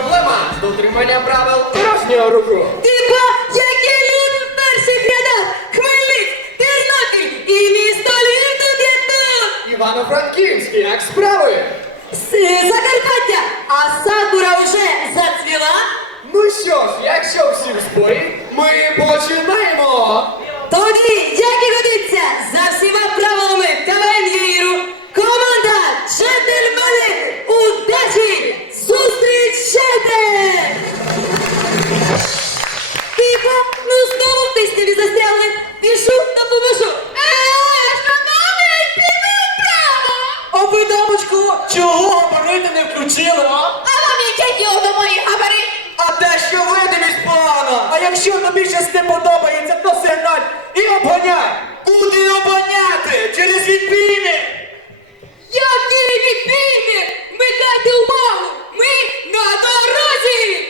проблема з дотримання правил дорожнього руху. Типа, які люди в перших рядах, Хмельник, Тернопіль і місто Львів є тут. Івано-Франківський, як справи? З Закарпаття, а сакура вже зацвіла. Ну що ж, якщо всі в зборі, ми починаємо. Тоді, як і годиться, якщо тобі щось не подобається, то сигналь і обгоняй. Куди обгоняти? Через відбійник! Які відбійник? Ми дайте увагу! Ми на дорозі!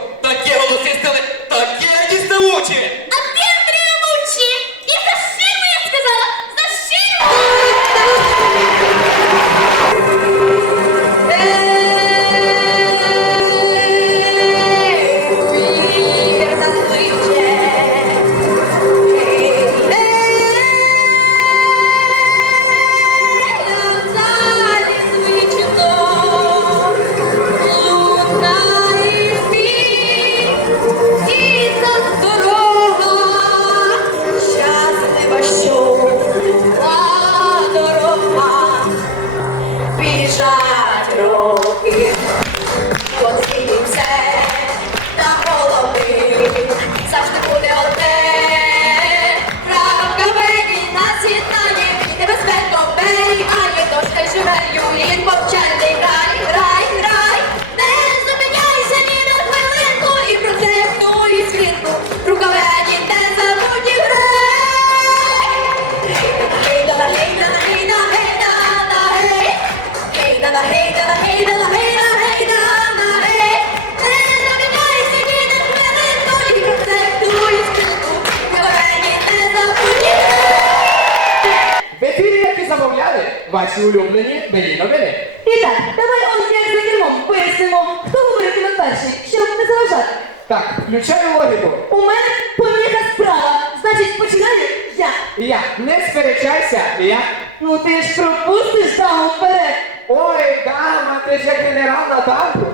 улюблені мені новини. І так, давай ось як за кермом пояснимо, хто говоритиме перший, щоб не заважати. Так, включаю логіку. У мене поміха справа, значить починаю я. Я не сперечайся, я. Ну ти ж пропустиш даму вперед. Ой, дама, ти ж як генерал на танку.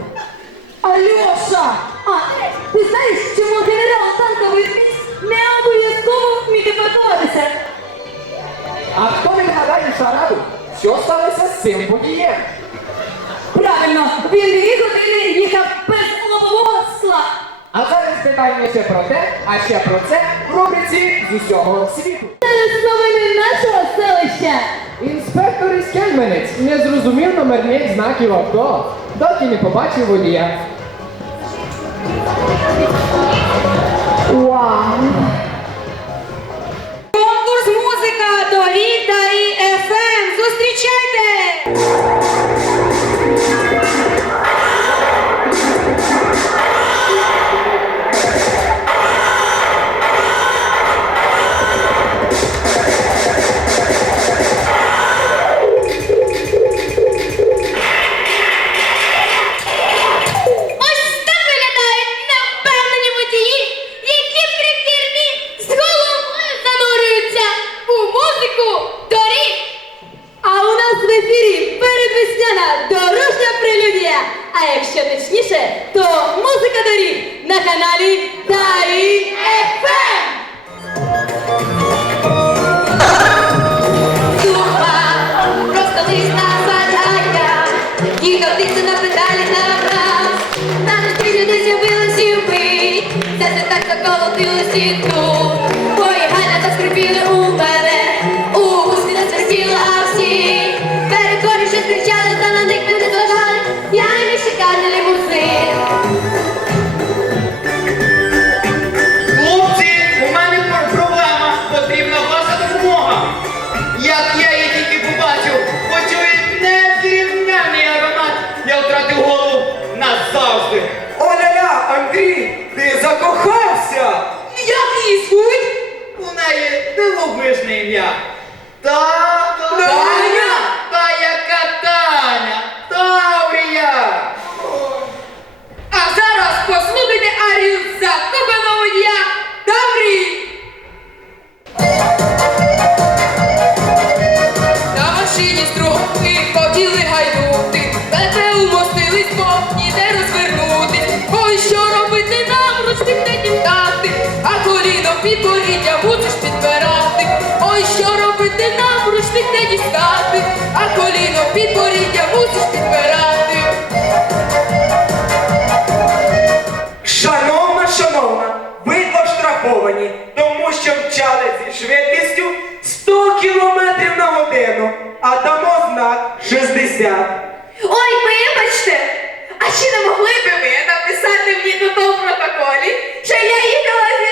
Альоша! А, ти знаєш, чому генерал танковий вміст не обов'язково вміти паркуватися? А хто відгадає шараду? Що сталося з цим водієм? Правильно, він дві години їхав без лобового скла. А зараз питаємо ще про те, а ще про це в рубриці з усього світу. Це з новини нашого селища. Інспектор із Кельменець не зрозумів номерних знаків авто, доки не побачив водія. Конкурс заколотилось Ручник а коліно під боріддя мусиш підбирати. Шановна, шановна, ви оштрафовані, тому що мчали зі швидкістю 100 км на годину, а дамо знак 60. Ой, вибачте, а чи не могли би ви написати мені тут у протоколі, що я їхала зі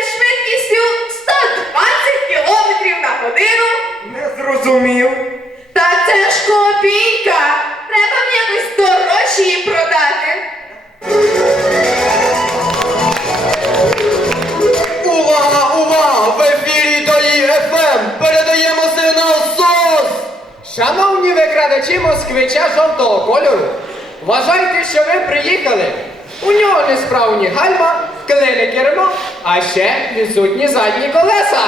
вважайте, що ви приїхали. У нього несправні гальма, вклине кермо, а ще відсутні задні колеса.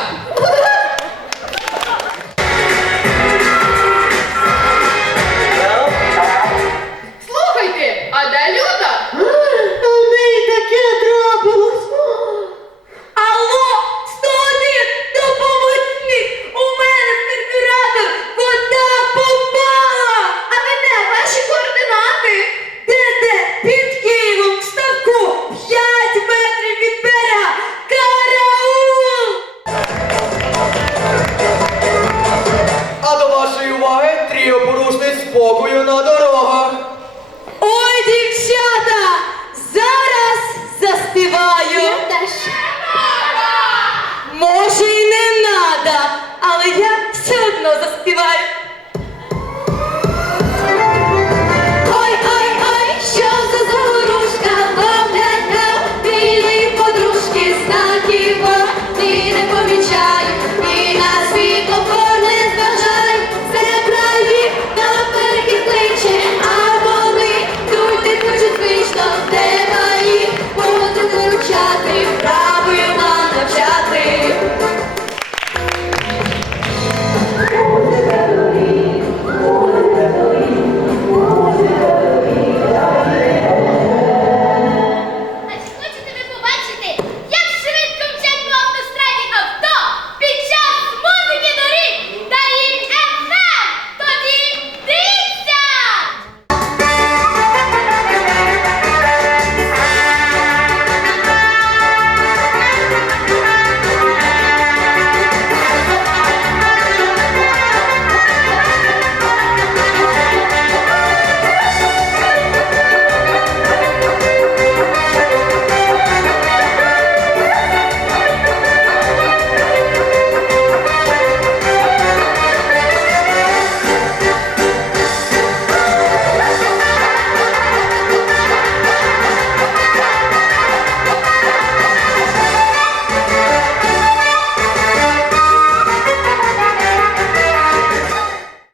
заспіваю.